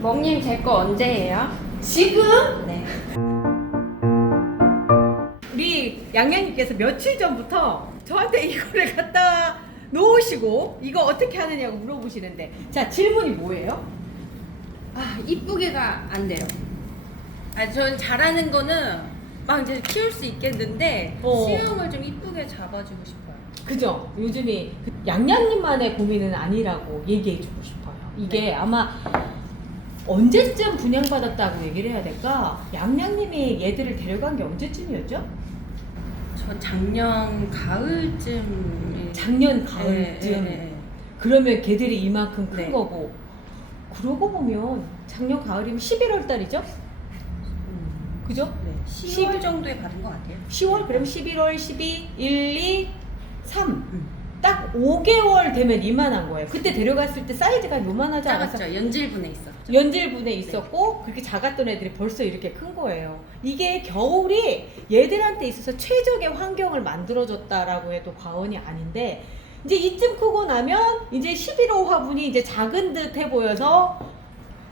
멍님 제 거 언제예요? 지금 네. 우리 양양님께서 며칠 전부터 저한테 이거를 갖다 놓으시고 이거 어떻게 하느냐고 물어보시는데, 자, 질문이 뭐예요? 아, 이쁘게가 안 돼요. 아, 전 잘하는 거는 막 이제 키울 수 있겠는데 수영을 좀 이쁘게 잡아주고 싶어요. 그죠? 요즘이 양양님만의 고민은 아니라고 얘기해주고 싶어요. 이게 아마 언제쯤 분양받았다고 얘기를 해야 될까? 양양님이 얘들을 데려간 게 언제쯤이었죠? 전 작년 가을쯤. 작년 가을쯤. 네. 그러면 걔들이 이만큼 큰 네. 거고, 그러고 보면 작년 가을이면 11월 달이죠? 그죠? 네. 10월 정도에 받은 것 같아요. 10월? 그럼 11월, 12, 1, 2, 3. 딱 5개월 되면 이만한 거예요. 그때 데려갔을 때 사이즈가 요만하지 않았어요? 작았죠. 연질분에 있었죠. 연질분에 있었고 그렇게 작았던 애들이 벌써 이렇게 큰 거예요. 이게 겨울이 얘들한테 있어서 최적의 환경을 만들어줬다라고 해도 과언이 아닌데, 이제 이쯤 크고 나면 이제 11호 화분이 이제 작은 듯해 보여서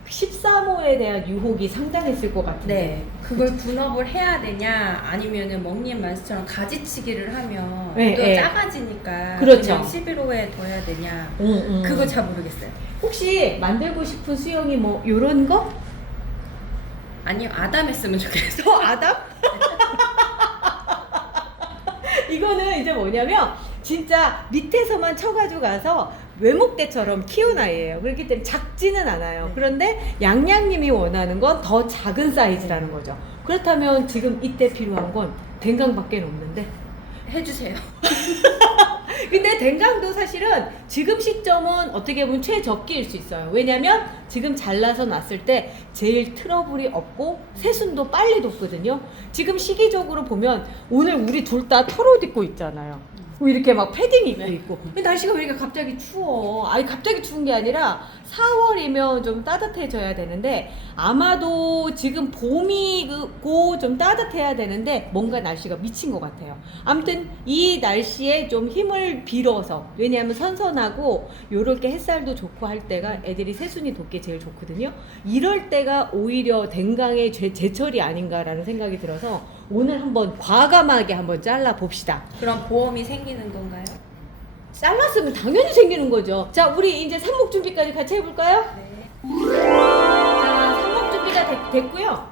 13호에 대한 유혹이 상당했을 것 같은데. 네. 그걸 분업을 해야 되냐, 아니면은 멍님 말씀처럼 가지치기를 하면 네, 또 네. 작아지니까 그렇죠. 그냥 11호에 둬야 되냐. 그거 잘 모르겠어요. 혹시 만들고 싶은 수영이 뭐 요런 거? 아니요, 아담 했으면 좋겠어요. 저 아담? 이거는 이제 뭐냐면 진짜 밑에서만 쳐가지고 가서 외목대처럼 키운 아이예요. 그렇기 때문에 작지는 않아요. 네. 그런데 양양님이 원하는 건 더 작은 사이즈라는 거죠. 그렇다면 지금 이때 필요한 건 댕강밖에 없는데, 해주세요. 근데 댕강도 사실은 지금 시점은 어떻게 보면 최적기일 수 있어요. 왜냐면 지금 잘라서 놨을 때 제일 트러블이 없고 새순도 빨리 돋거든요. 지금 시기적으로 보면 오늘 우리 둘 다 털옷 입고 있잖아요. 이렇게 막 패딩 입고 네. 있고. 근데 날씨가 왜 이렇게 갑자기 추워? 아니, 갑자기 추운 게 아니라 4월이면 좀 따뜻해져야 되는데, 아마도 지금 봄이고 좀 따뜻해야 되는데 뭔가 날씨가 미친 것 같아요. 아무튼 이 날씨에 좀 힘을 빌어서, 왜냐하면 선선하고 요렇게 햇살도 좋고 할 때가 애들이 새순이 돋게 제일 좋거든요. 이럴 때가 오히려 댕강의 제철이 아닌가라는 생각이 들어서 오늘 한번 과감하게 한번 잘라 봅시다. 그럼 보험이 생기는 건가요? 잘랐으면 당연히 생기는 거죠. 자, 우리 이제 삽목 준비까지 같이 해볼까요? 네. 자, 삽목 준비가 됐고요.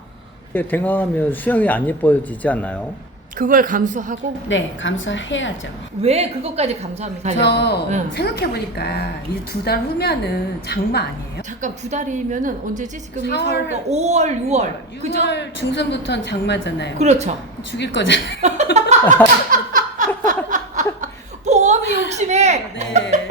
댕강하면 수영이 안 예뻐지지 않나요? 그걸 감수하고 네, 감사해야죠. 왜 그것까지 감수하면서 저 하려고? 응. 생각해보니까 이제 2달 후면은 장마 아니에요? 잠깐 2달이면은 언제지? 지금 4월, 4월, 5월, 6월. 그죠? 6월 중순부터는 장마잖아요. 그렇죠. 죽일 거잖아요. 보험이 욕심에. 네.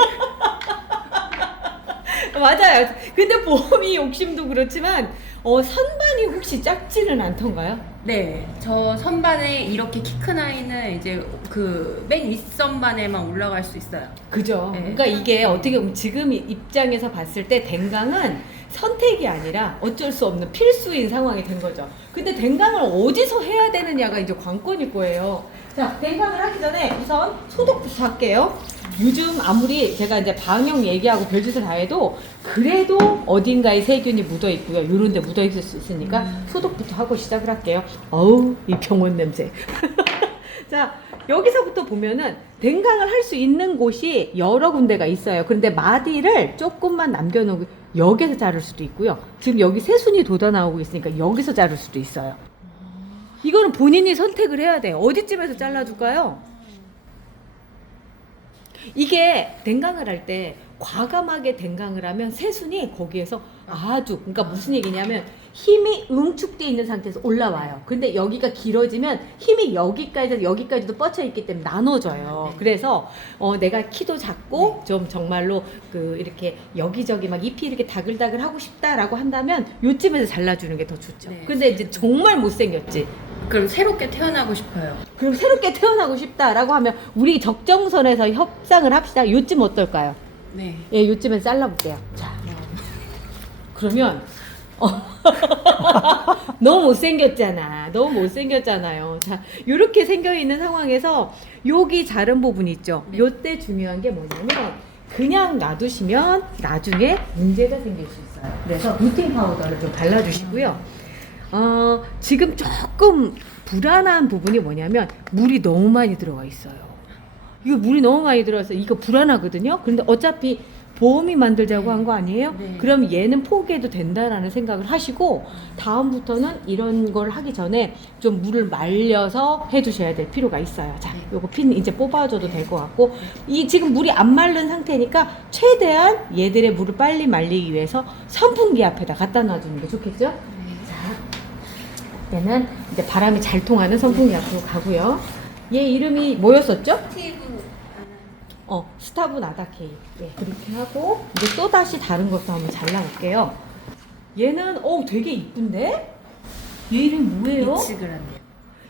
맞아요. 근데 보험이 욕심도 그렇지만 선반이 혹시 작지는 않던가요? 네, 저 선반에 이렇게 키 큰 아이는 이제 그 맨 윗선반에만 올라갈 수 있어요. 그죠. 네. 그러니까 이게 어떻게 보면 지금 입장에서 봤을 때 댕강은 선택이 아니라 어쩔 수 없는 필수인 상황이 된 거죠. 근데 댕강을 어디서 해야 되느냐가 이제 관건일 거예요. 자, 댕강을 하기 전에 우선 소독부터 할게요. 요즘 아무리 제가 이제 방역 얘기하고 별짓을 다 해도 그래도 어딘가에 세균이 묻어 있고요. 요런 데 묻어 있을 수 있으니까 소독부터 하고 시작을 할게요. 어우, 이 병원 냄새. 자, 여기서부터 보면은 댕강을 할 수 있는 곳이 여러 군데가 있어요. 그런데 마디를 조금만 남겨놓고 여기서 자를 수도 있고요. 지금 여기 새순이 돋아 나오고 있으니까 여기서 자를 수도 있어요. 이거는 본인이 선택을 해야 돼요. 어디쯤에서 잘라줄까요? 이게 댕강을 할 때 과감하게 댕강을 하면 새순이 거기에서 아주, 그러니까 무슨 얘기냐면 힘이 응축되어 있는 상태에서 올라와요. 근데 여기가 길어지면 힘이 여기까지도 뻗쳐 있기 때문에 나눠져요. 그래서 내가 키도 작고 좀 정말로 그 이렇게 여기저기 막 잎이 이렇게 다글다글 하고 싶다라고 한다면 요쯤에서 잘라주는 게 더 좋죠. 네. 근데 이제 정말 못생겼지. 그럼 새롭게 태어나고 싶어요. 그럼 새롭게 태어나고 싶다라고 하면 우리 적정선에서 협상을 합시다. 요쯤 어떨까요? 네. 예, 요쯤에 잘라볼게요. 자, 그러면 너무 못생겼잖아. 너무 못생겼잖아요. 자, 요렇게 생겨있는 상황에서 여기 자른 부분 있죠. 네. 요때 중요한 게 뭐냐면 그냥 놔두시면 나중에 문제가 생길 수 있어요. 그래서 루팅 파우더를 좀 발라주시고요. 지금 조금 불안한 부분이 뭐냐면 물이 너무 많이 들어가 있어요. 이거 물이 너무 많이 들어서 이거 불안하거든요. 그런데 어차피 보험이 만들자고 한 거 아니에요? 네. 그럼 얘는 포기해도 된다라는 생각을 하시고 다음부터는 이런 걸 하기 전에 좀 물을 말려서 해주셔야 될 필요가 있어요. 자, 요거 핀 이제 뽑아줘도 될 것 같고 이 지금 물이 안 마른 상태니까 최대한 얘들의 물을 빨리 말리기 위해서 선풍기 앞에다 갖다 놔주는 게 좋겠죠? 자, 얘는 이제 바람이 잘 통하는 선풍기 앞으로 가고요. 얘 이름이 뭐였었죠? 스타브 나다케이. 네, 그렇게 하고 이제 또 다시 다른 것도 한번 잘라볼게요. 얘는 되게 이쁜데? 얘 이름 뭐예요? 이츠그란데요.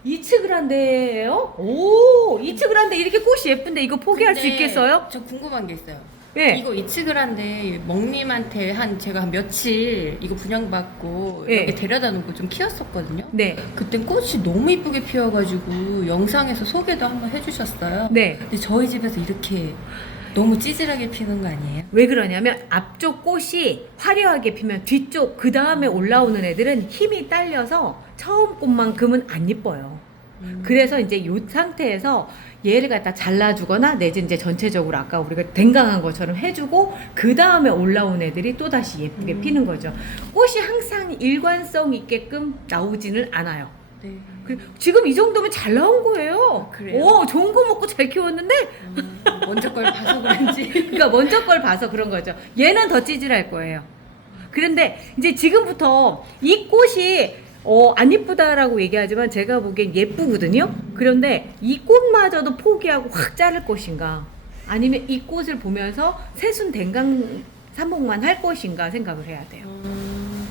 이츠그란데예요? 오, 이츠그란데 이렇게 꽃이 예쁜데 이거 포기할 수 있겠어요? 저 궁금한 게 있어요. 네. 이거 이츠그란데 멍님한테 제가 한 며칠 이거 분양받고 네. 여기 데려다 놓고 좀 키웠었거든요. 네. 그땐 꽃이 너무 이쁘게 피어가지고 영상에서 소개도 한번 해주셨어요. 네. 근데 저희 집에서 이렇게 너무 찌질하게 피는 거 아니에요? 왜 그러냐면 앞쪽 꽃이 화려하게 피면 뒤쪽 그 다음에 올라오는 애들은 힘이 딸려서 처음 꽃만큼은 안 예뻐요. 그래서 이제 이 상태에서 얘를 갖다 잘라주거나 내지 이제 전체적으로 아까 우리가 댕강한 것처럼 해주고 그 다음에 올라온 애들이 또 다시 예쁘게 피는 거죠. 꽃이 항상 일관성 있게끔 나오지는 않아요. 네. 지금 이 정도면 잘 나온 거예요. 그래요? 좋은 거 먹고 잘 키웠는데 먼저 걸 봐서 그런지. 그러니까 먼저 걸 봐서 그런 거죠. 얘는 더 찌질할 거예요. 그런데 이제 지금부터 이 꽃이 안 이쁘다라고 얘기하지만 제가 보기엔 예쁘거든요. 그런데 이 꽃마저도 포기하고 확 자를 것인가 아니면 이 꽃을 보면서 새순 댕강 삽목만 할 것인가 생각을 해야 돼요.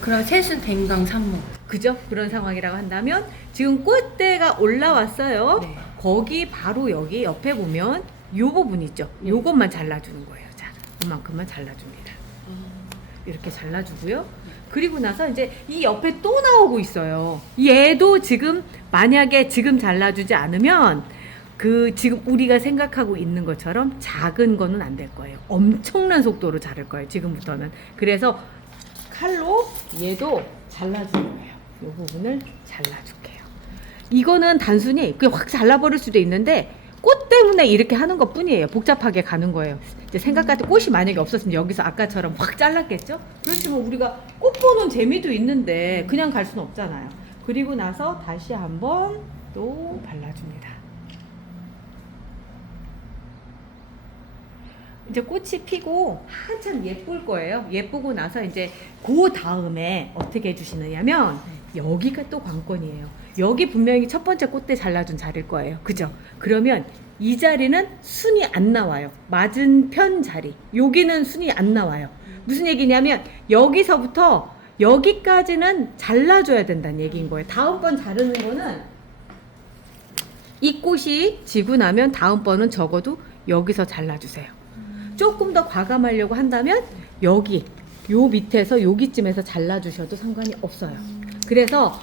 그럼 셋은 댕강 산목. 그죠? 그런 상황이라고 한다면 지금 꽃대가 올라왔어요. 네. 거기 바로 여기 옆에 보면 요 부분 있죠? 요것만 잘라주는 거예요. 자, 이만큼만 잘라줍니다. 이렇게 잘라주고요. 그리고 나서 이제 이 옆에 또 나오고 있어요. 얘도 지금 만약에 지금 잘라주지 않으면 지금 우리가 생각하고 있는 것처럼 작은 거는 안 될 거예요. 엄청난 속도로 자를 거예요. 지금부터는. 그래서 칼로 얘도 잘라줄 거예요. 이 부분을 잘라줄게요. 이거는 단순히 그냥 확 잘라버릴 수도 있는데 꽃 때문에 이렇게 하는 것 뿐이에요. 복잡하게 가는 거예요. 이제 생각 같은 꽃이 만약에 없었으면 여기서 아까처럼 확 잘랐겠죠? 그렇지만 우리가 꽃 보는 재미도 있는데 그냥 갈 수는 없잖아요. 그리고 나서 다시 한번 또 발라줍니다. 이제 꽃이 피고 한참 예쁠 거예요. 예쁘고 나서 이제 그 다음에 어떻게 해주시느냐면 여기가 또 관건이에요. 여기 분명히 첫 번째 꽃대 잘라준 자리일 거예요. 그죠? 그러면 이 자리는 순이 안 나와요. 맞은편 자리. 여기는 순이 안 나와요. 무슨 얘기냐면 여기서부터 여기까지는 잘라줘야 된다는 얘기인 거예요. 다음번 자르는 거는 이 꽃이 지고 나면 다음번은 적어도 여기서 잘라주세요. 조금 더 과감하려고 한다면 여기 요 밑에서 여기쯤에서 잘라주셔도 상관이 없어요. 그래서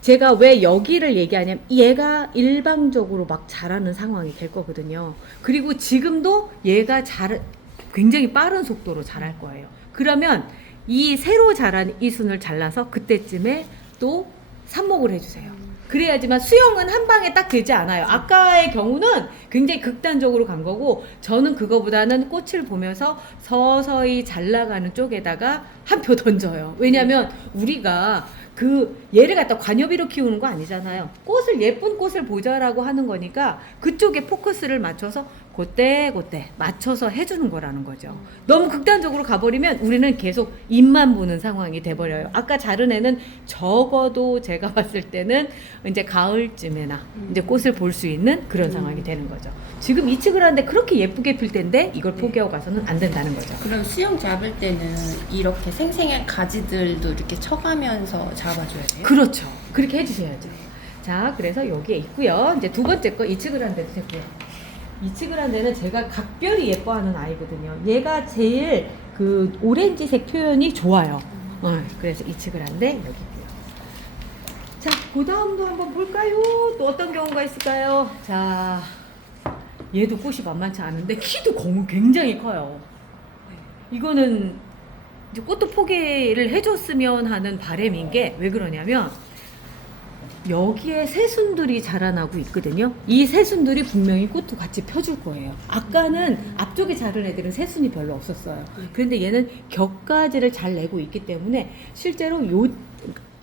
제가 왜 여기를 얘기하냐면 얘가 일방적으로 막 자라는 상황이 될 거거든요. 그리고 지금도 얘가 굉장히 빠른 속도로 자랄 거예요. 그러면 이 새로 자란 이 순을 잘라서 그때쯤에 또 삽목을 해주세요. 그래야지만 수영은 한 방에 딱 되지 않아요. 아까의 경우는 굉장히 극단적으로 간 거고 저는 그거보다는 꽃을 보면서 서서히 잘 나가는 쪽에다가 한 표 던져요. 왜냐면 우리가 얘를 갖다 관여비로 키우는 거 아니잖아요. 예쁜 꽃을 보자라고 하는 거니까 그쪽에 포커스를 맞춰서 그때 맞춰서 해주는 거라는 거죠. 너무 극단적으로 가버리면 우리는 계속 입만 보는 상황이 돼버려요. 아까 자른 애는 적어도 제가 봤을 때는 이제 가을쯤에나 이제 꽃을 볼 수 있는 그런 상황이 되는 거죠. 지금 이측을 하는데 그렇게 예쁘게 필 텐데 이걸 포기하고 가서는 안 된다는 거죠. 그럼 수영 잡을 때는 이렇게 생생한 가지들도 이렇게 쳐가면서 잡아줘야 돼요? 그렇죠. 그렇게 해주셔야죠. 자, 그래서 여기에 있고요. 이제 두 번째 거 이측을 한 데도 됐고요. 이측을 한 데는 제가 각별히 예뻐하는 아이거든요. 얘가 제일 그 오렌지색 표현이 좋아요. 그래서 이측을 한 데 여기 있고요. 자, 그 다음도 한번 볼까요? 또 어떤 경우가 있을까요? 자, 얘도 꽃이 만만치 않은데 키도 굉장히 커요. 이거는 이제 꽃도 포기를 해줬으면 하는 바람인 게 왜 그러냐면 여기에 새순들이 자라나고 있거든요. 이 새순들이 분명히 꽃도 같이 펴줄 거예요. 아까는 앞쪽에 자른 애들은 새순이 별로 없었어요. 그런데 얘는 격가지를 잘 내고 있기 때문에 실제로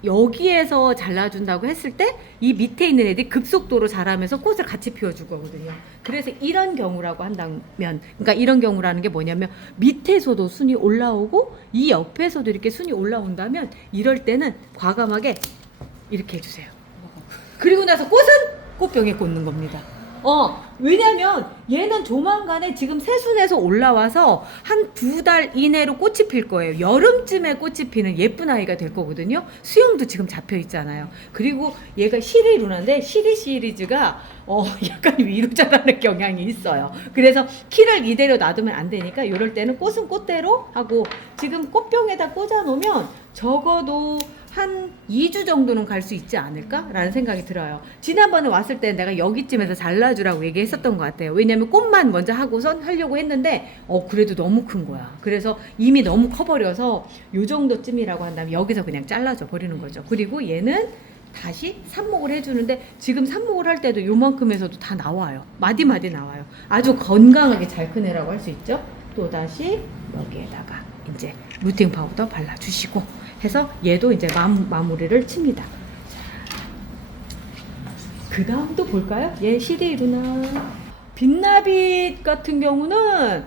여기에서 잘라준다고 했을 때 이 밑에 있는 애들이 급속도로 자라면서 꽃을 같이 피워줄 거거든요. 그래서 이런 경우라고 한다면, 그러니까 이런 경우라는 게 뭐냐면 밑에서도 순이 올라오고 이 옆에서도 이렇게 순이 올라온다면 이럴 때는 과감하게 이렇게 해주세요. 그리고 나서 꽃은 꽃병에 꽂는 겁니다. 왜냐면 얘는 조만간에 지금 새순에서 올라와서 한 2달 이내로 꽃이 필 거예요. 여름쯤에 꽃이 피는 예쁜 아이가 될 거거든요. 수영도 지금 잡혀 있잖아요. 그리고 얘가 시리 루나인데 시리 시리즈가 약간 위로 자라는 경향이 있어요. 그래서 키를 이대로 놔두면 안 되니까 이럴 때는 꽃은 꽃대로 하고 지금 꽃병에다 꽂아 놓으면 적어도 한 2주 정도는 갈 수 있지 않을까라는 생각이 들어요. 지난번에 왔을 때 내가 여기쯤에서 잘라주라고 얘기했었던 것 같아요. 왜냐면 꽃만 먼저 하고선 하려고 했는데 그래도 너무 큰 거야. 그래서 이미 너무 커버려서 요 정도쯤이라고 한다면 여기서 그냥 잘라줘 버리는 거죠. 그리고 얘는 다시 삽목을 해주는데 지금 삽목을 할 때도 요만큼에서도 다 나와요. 마디마디 나와요. 아주 건강하게 잘 큰 애라고 할 수 있죠. 또다시 여기에다가 이제 루팅 파우더 발라주시고 해서 얘도 이제 마무리를 칩니다. 그 다음도 볼까요? 얘 시리루나 빛나빛 같은 경우는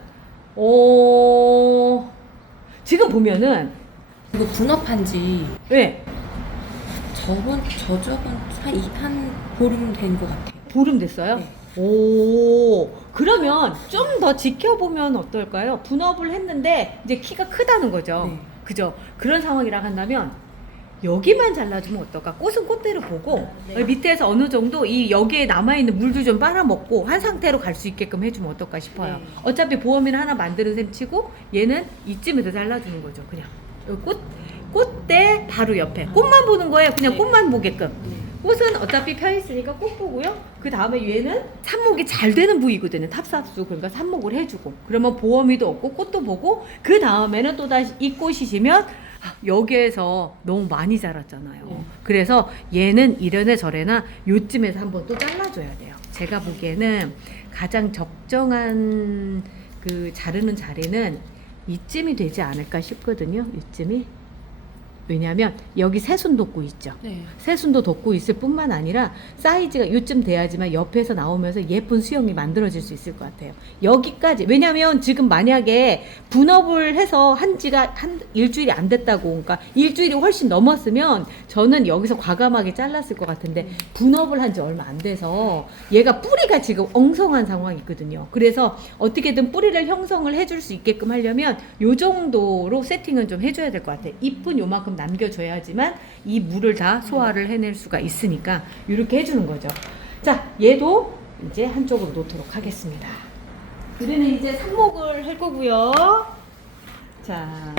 지금 보면은 이거 분업한 지 왜? 저번 한 보름 된 것 같아요. 보름 됐어요? 네. 오, 그러면 좀 더 지켜보면 어떨까요? 분업을 했는데 이제 키가 크다는 거죠. 네. 그죠? 그런 상황이라 한다면 여기만 잘라주면 어떨까? 꽃은 꽃대로 보고 네. 밑에서 어느 정도 이 여기에 남아있는 물도 좀 빨아먹고 한 상태로 갈 수 있게끔 해주면 어떨까 싶어요. 네. 어차피 보험이는 하나 만드는 셈 치고 얘는 이쯤에서 잘라주는 거죠. 그냥 여기 꽃대 바로 옆에 꽃만 보는 거예요. 그냥 네. 꽃만 보게끔. 네. 꽃은 어차피 펴 있으니까 꽃 보고요. 그 다음에 얘는 삽목이 잘 되는 부위거든요. 탑삽수. 그러니까 삽목을 해주고. 그러면 보험이도 없고 꽃도 보고 그 다음에는 또 다시 이 꽃이시면 여기에서 너무 많이 자랐잖아요. 그래서 얘는 이래나 저래나 요쯤에서 한번 또 잘라줘야 돼요. 제가 보기에는 가장 적정한 그 자르는 자리는 이쯤이 되지 않을까 싶거든요. 이쯤이. 왜냐하면 여기 새순 돋고 있죠. 네. 새순도 돋고 있을 뿐만 아니라 사이즈가 요쯤 돼야지만 옆에서 나오면서 예쁜 수영이 만들어질 수 있을 것 같아요. 여기까지. 왜냐하면 지금 만약에 분업을 해서 한 지가 한 일주일이 안 됐다고, 그러니까 일주일이 훨씬 넘었으면 저는 여기서 과감하게 잘랐을 것 같은데 분업을 한 지 얼마 안 돼서 얘가 뿌리가 지금 엉성한 상황이거든요. 그래서 어떻게든 뿌리를 형성을 해줄 수 있게끔 하려면 요 정도로 세팅은 좀 해줘야 될 것 같아요. 잎은 요만큼 남겨줘야지만 이 물을 다 소화를 해낼 수가 있으니까 이렇게 해주는 거죠. 자, 얘도 이제 한쪽으로 놓도록 하겠습니다. 우리는 이제 삽목을 할 거고요. 자,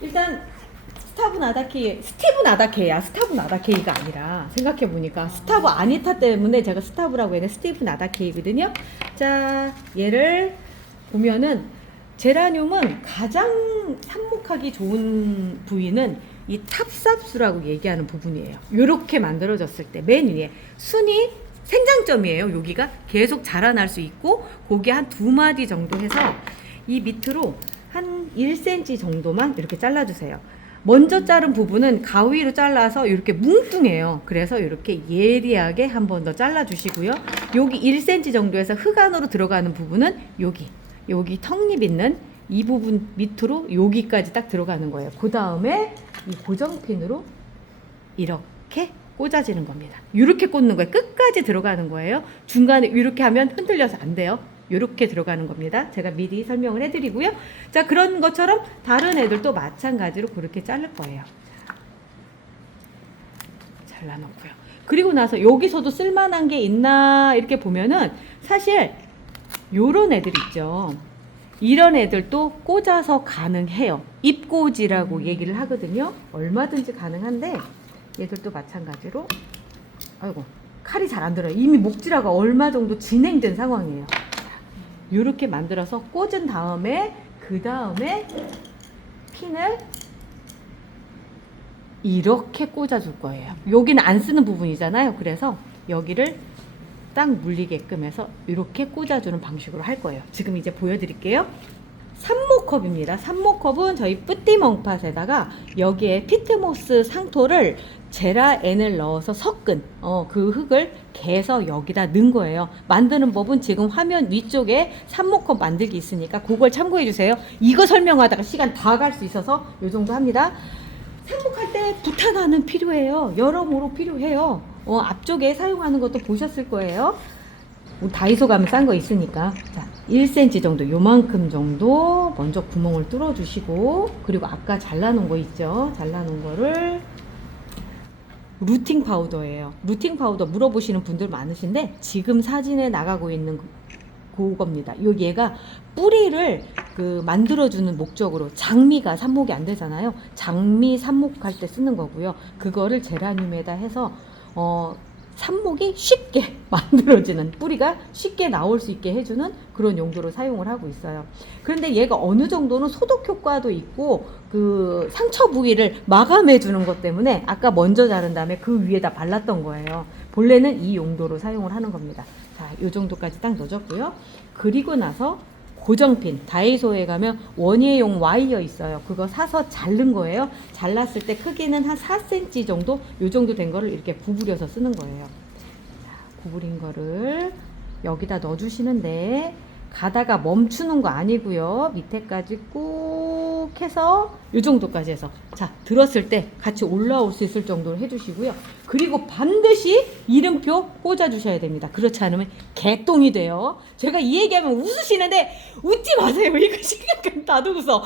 일단 스타브 나다케야. 스타브 나다케이가 아니라 생각해보니까 스타브 아니타 때문에 제가 스타브라고 했는데 스티브 나다케이거든요. 자, 얘를 보면은 제라늄은 가장 삽목하기 좋은 부위는 이 탑삽수라고 얘기하는 부분이에요. 이렇게 만들어졌을 때 맨 위에 순이 생장점이에요. 여기가 계속 자라날 수 있고 고기 한 2마디 정도 해서 이 밑으로 한 1cm 정도만 이렇게 잘라주세요. 먼저 자른 부분은 가위로 잘라서 이렇게 뭉뚱해요. 그래서 이렇게 예리하게 한 번 더 잘라주시고요. 여기 1cm 정도에서 흙 안으로 들어가는 부분은 여기 턱잎 있는 이 부분 밑으로 여기까지 딱 들어가는 거예요. 그 다음에 이 고정핀으로 이렇게 꽂아지는 겁니다. 이렇게 꽂는 거예요. 끝까지 들어가는 거예요. 중간에 이렇게 하면 흔들려서 안 돼요. 이렇게 들어가는 겁니다. 제가 미리 설명을 해드리고요. 자, 그런 것처럼 다른 애들도 마찬가지로 그렇게 자를 거예요. 잘라놓고요. 그리고 나서 여기서도 쓸만한 게 있나 이렇게 보면은 사실 요런 애들 있죠. 이런 애들도 꽂아서 가능해요. 잎꽂이라고 얘기를 하거든요. 얼마든지 가능한데 얘들도 마찬가지로 아이고 칼이 잘 안 들어요. 이미 목질화가 얼마 정도 진행된 상황이에요. 이렇게 만들어서 꽂은 다음에 그 다음에 핀을 이렇게 꽂아줄 거예요. 여기는 안 쓰는 부분이잖아요. 그래서 여기를 딱 물리게끔 해서 이렇게 꽂아주는 방식으로 할 거예요. 지금 이제 보여드릴게요. 산모컵입니다. 산모컵은 저희 뿌띠멍팟에다가 여기에 피트모스 상토를 제라엔을 넣어서 섞은 그 흙을 개서 여기다 넣은 거예요. 만드는 법은 지금 화면 위쪽에 산모컵 만들기 있으니까 그걸 참고해 주세요. 이거 설명하다가 시간 다 갈 수 있어서 이 정도 합니다. 산목할 때 부탄화는 필요해요. 여러모로 필요해요. 앞쪽에 사용하는 것도 보셨을 거예요. 다이소 가면 싼 거 있으니까. 자, 1cm 정도, 요만큼 정도 먼저 구멍을 뚫어 주시고, 그리고 아까 잘라놓은 거 있죠? 잘라놓은 거를 루팅 파우더예요. 루팅 파우더 물어보시는 분들 많으신데 지금 사진에 나가고 있는 그겁니다. 얘가 뿌리를 만들어주는 목적으로, 장미가 삽목이 안 되잖아요. 장미 삽목할 때 쓰는 거고요. 그거를 제라늄에다 해서 삽목이 쉽게 만들어지는, 뿌리가 쉽게 나올 수 있게 해주는 그런 용도로 사용을 하고 있어요. 그런데 얘가 어느 정도는 소독 효과도 있고 그 상처 부위를 마감해 주는 것 때문에 아까 먼저 자른 다음에 그 위에다 발랐던 거예요. 본래는 이 용도로 사용을 하는 겁니다. 자, 요 정도까지 딱 넣어줬고요. 그리고 나서 고정핀, 다이소에 가면 원예용 와이어 있어요. 그거 사서 자른 거예요. 잘랐을 때 크기는 한 4cm 정도, 요 정도 된 거를 이렇게 구부려서 쓰는 거예요. 자, 구부린 거를 여기다 넣어주시는데 가다가 멈추는 거 아니고요. 밑에까지 꾹 해서 요 정도까지 해서, 자, 들었을 때 같이 올라올 수 있을 정도로 해주시고요. 그리고 반드시 이름표 꽂아주셔야 됩니다. 그렇지 않으면 개똥이 돼요. 제가 이 얘기하면 웃으시는데 웃지 마세요. 이거 심각한, 다도 웃어.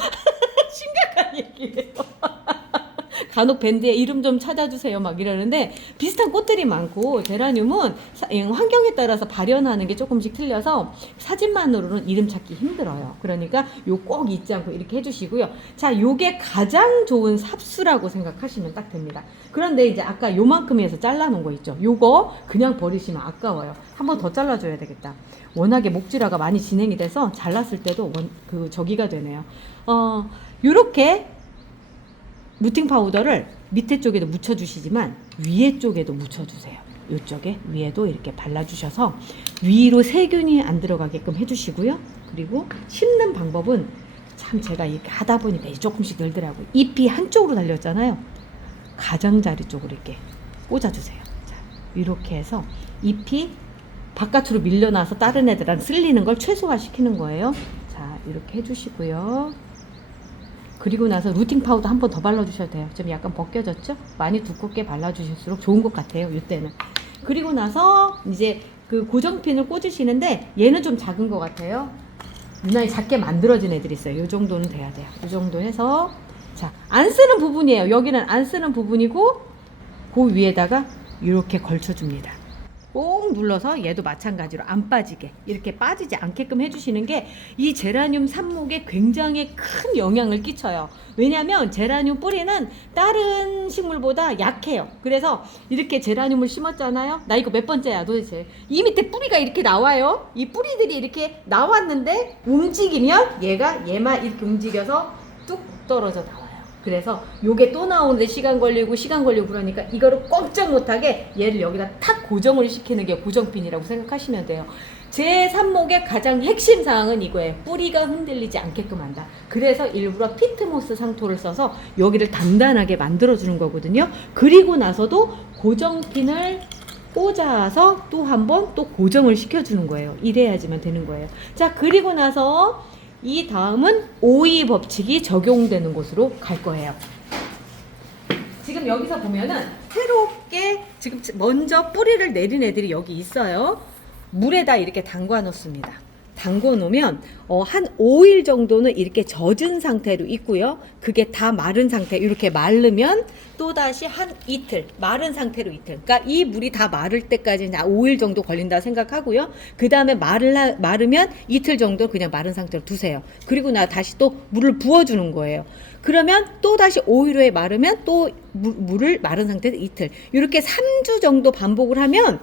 심각한 얘기예요. 간혹 밴드에 이름 좀 찾아주세요 막 이러는데, 비슷한 꽃들이 많고 제라늄은 환경에 따라서 발현하는 게 조금씩 틀려서 사진만으로는 이름 찾기 힘들어요. 그러니까 요 꼭 잊지 않고 이렇게 해주시고요. 자, 요게 가장 좋은 삽수라고 생각하시면 딱 됩니다. 그런데 이제 아까 요만큼에서 잘라놓은 거 있죠. 요거 그냥 버리시면 아까워요. 한 번 더 잘라줘야 되겠다. 워낙에 목질화가 많이 진행이 돼서 잘랐을 때도 저기가 되네요. 요렇게 루팅 파우더를 밑에 쪽에도 묻혀주시지만 위에 쪽에도 묻혀주세요. 이쪽에 위에도 이렇게 발라주셔서 위로 세균이 안 들어가게끔 해주시고요. 그리고 심는 방법은 참 제가 이렇게 하다 보니까 조금씩 늘더라고요. 잎이 한쪽으로 달렸잖아요. 가장자리 쪽으로 이렇게 꽂아주세요. 자, 이렇게 해서 잎이 바깥으로 밀려나서 다른 애들한테 쓸리는 걸 최소화시키는 거예요. 자, 이렇게 해주시고요. 그리고 나서 루팅 파우더 한 번 더 발라주셔도 돼요. 좀 약간 벗겨졌죠? 많이 두껍게 발라주실수록 좋은 것 같아요. 이때는. 그리고 나서 이제 그 고정핀을 꽂으시는데 얘는 좀 작은 것 같아요. 유난히 작게 만들어진 애들이 있어요. 이 정도는 돼야 돼요. 이 정도 해서, 자, 안 쓰는 부분이에요. 여기는 안 쓰는 부분이고 그 위에다가 이렇게 걸쳐줍니다. 꼭 눌러서 얘도 마찬가지로 안 빠지게, 이렇게 빠지지 않게끔 해주시는 게 이 제라늄 삽목에 굉장히 큰 영향을 끼쳐요. 왜냐하면 제라늄 뿌리는 다른 식물보다 약해요. 그래서 이렇게 제라늄을 심었잖아요. 나 이거 몇 번째야 도대체. 이 밑에 뿌리가 이렇게 나와요. 이 뿌리들이 이렇게 나왔는데 움직이면 얘만 이렇게 움직여서 뚝 떨어져 나와요. 그래서 요게 또 나오는데 시간 걸리고 그러니까 이거를 꼼짝 못하게 얘를 여기다 탁 고정을 시키는 게 고정핀이라고 생각하시면 돼요. 제 삽목의 가장 핵심 사항은 이거예요. 뿌리가 흔들리지 않게끔 한다. 그래서 일부러 피트모스 상토를 써서 여기를 단단하게 만들어주는 거거든요. 그리고 나서도 고정핀을 꽂아서 또 한 번 또 고정을 시켜주는 거예요. 이래야지만 되는 거예요. 자, 그리고 나서 이 다음은 오이 법칙이 적용되는 곳으로 갈 거예요. 지금 여기서 보면은 새롭게 지금 먼저 뿌리를 내린 애들이 여기 있어요. 물에다 이렇게 담가 놓습니다. 담궈 놓으면 한 5일 정도는 이렇게 젖은 상태로 있고요. 그게 다 마른 상태, 이렇게 마르면 또다시 한 이틀, 마른 상태로 이틀. 그러니까 이 물이 다 마를 때까지 5일 정도 걸린다 생각하고요. 그 다음에 마르면 이틀 정도 그냥 마른 상태로 두세요. 그리고 다시 또 물을 부어주는 거예요. 그러면 또다시 5일 후에 마르면 또 물을 마른 상태에서 이틀. 이렇게 3주 정도 반복을 하면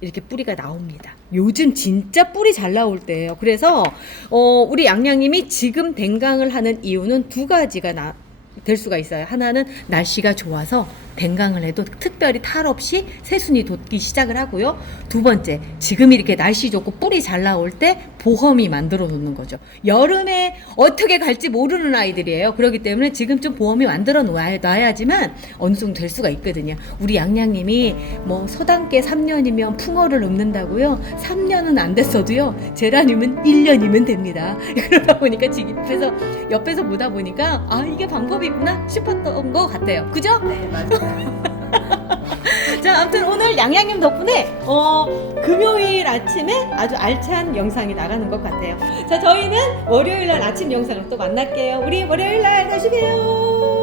이렇게 뿌리가 나옵니다. 요즘 진짜 뿌리 잘 나올 때예요. 그래서 우리 양양님이 지금 댕강을 하는 이유는 두 가지가 될 수가 있어요. 하나는 날씨가 좋아서 댕강을 해도 특별히 탈 없이 새순이 돋기 시작을 하고요. 두 번째, 지금 이렇게 날씨 좋고 뿌리 잘 나올 때 보험이 만들어 놓는 거죠. 여름에 어떻게 갈지 모르는 아이들이에요. 그렇기 때문에 지금 좀 보험이 만들어 놔야지만 어느 정도 될 수가 있거든요. 우리 양양님이 뭐 서당계 3년이면 풍어를 읊는다고요. 3년은 안 됐어도요. 제라늄은 1년이면 됩니다. 그러다 보니까 지금 옆에서 보다 보니까 아, 이게 방법이구나 싶었던 것 같아요. 그죠? 네, 맞아요. 자, 아무튼 오늘 양양님 덕분에 금요일 아침에 아주 알찬 영상이 나가는 것 같아요. 자, 저희는 월요일 날 아침 영상을 또 만날게요. 우리 월요일 날 다시 봬요.